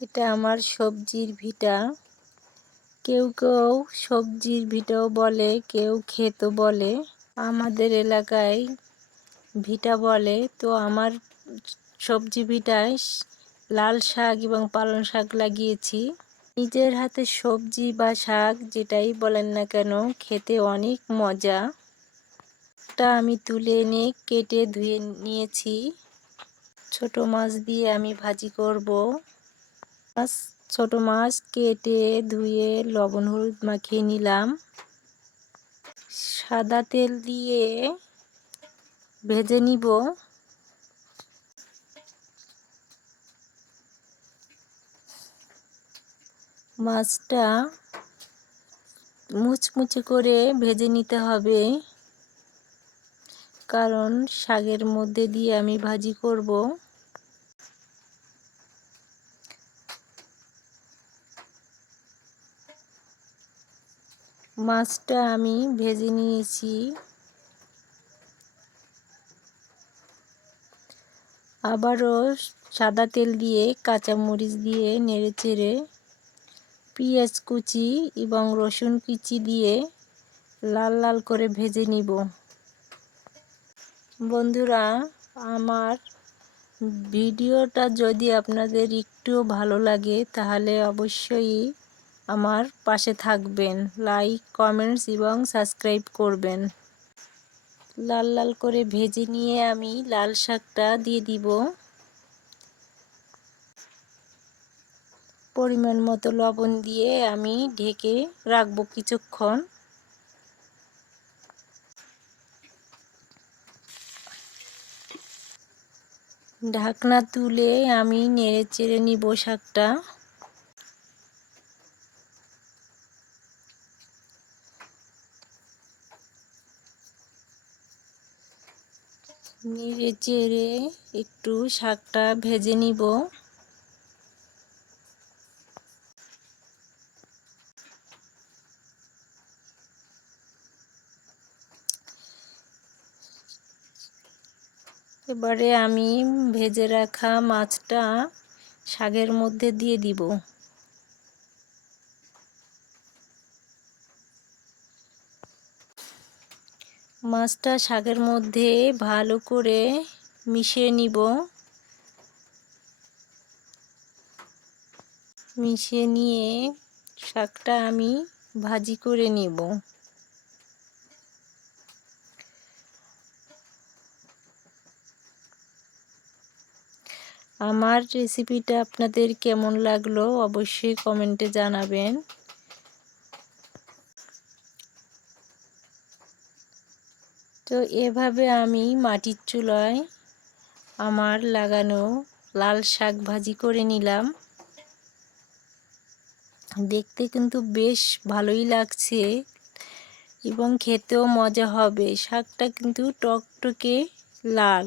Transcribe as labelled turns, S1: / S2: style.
S1: এটা আমার সবজির ভিটা। কেউ কেউ সবজির ভিটাও বলে, কেউ খেতো বলে। আমাদের এলাকায় ভিটা বলে, তো আমার সবজি ভিটায় লাল শাক এবং পালং শাক লাগিয়েছি। নিজের হাতে সবজি বা শাক যেটাই বলেন না কেন, খেতে অনেক মজা। টা আমি তুলে এনে কেটে ধুয়ে নিয়েছি। ছোট মাছ দিয়ে আমি ভাজি করব। মাছ ছোট মাছ কেটে ধুয়ে লবণ হলুদ মাখিয়ে নিলাম। সাদা তেল দিয়ে ভেজে নিব। মাছটা মুচমুচে করে ভেজে নিতে হবে, কারণ শাকের মধ্যে দিয়ে আমি ভাজি করব। মাছটা আমি ভেজে নিয়েছি। আবারও সাদা তেল দিয়ে, কাঁচামরিচ দিয়ে নেড়ে চেড়ে পেঁয়াজ কুচি এবং রসুন কুচি দিয়ে লাল লাল করে ভেজে নিব। বন্ধুরা, আমার ভিডিওটা যদি আপনাদের একটু ভালো লাগে, তাহলে অবশ্যই আমার পাশে থাকবেন। লাইক, কমেন্টস এবং সাবস্ক্রাইব করবেন। লাল লাল করে ভেজে নিয়ে আমি লাল শাকটা দিয়ে দিব। পরিমাণ মতো লবণ দিয়ে আমি ঢেকে রাখব কিছুক্ষণ। ঢাকনা তুলে আমি নেড়ে চেড়ে নিব শাকটা। নেড়ে চেড়ে একটু শাকটা ভেজে নিব। এবারে আমি ভেজে রাখা মাছটা শাকের মধ্যে দিয়ে দিব। মাছটা শাকের মধ্যে ভালো করে মিশিয়ে নিব। মিশিয়ে নিয়ে শাকটা আমি ভাজি করে নিব। আমার রেসিপিটা আপনাদের কেমন লাগল অবশ্যই কমেন্টে জানাবেন। তো এভাবে আমি মাটির চুলায় আমার লাগানো লাল শাক ভাজি করে নিলাম। দেখতে কিন্তু বেশ ভালোই লাগছে এবং খেতেও মজা হবে। শাকটা কিন্তু টকটকে লাল।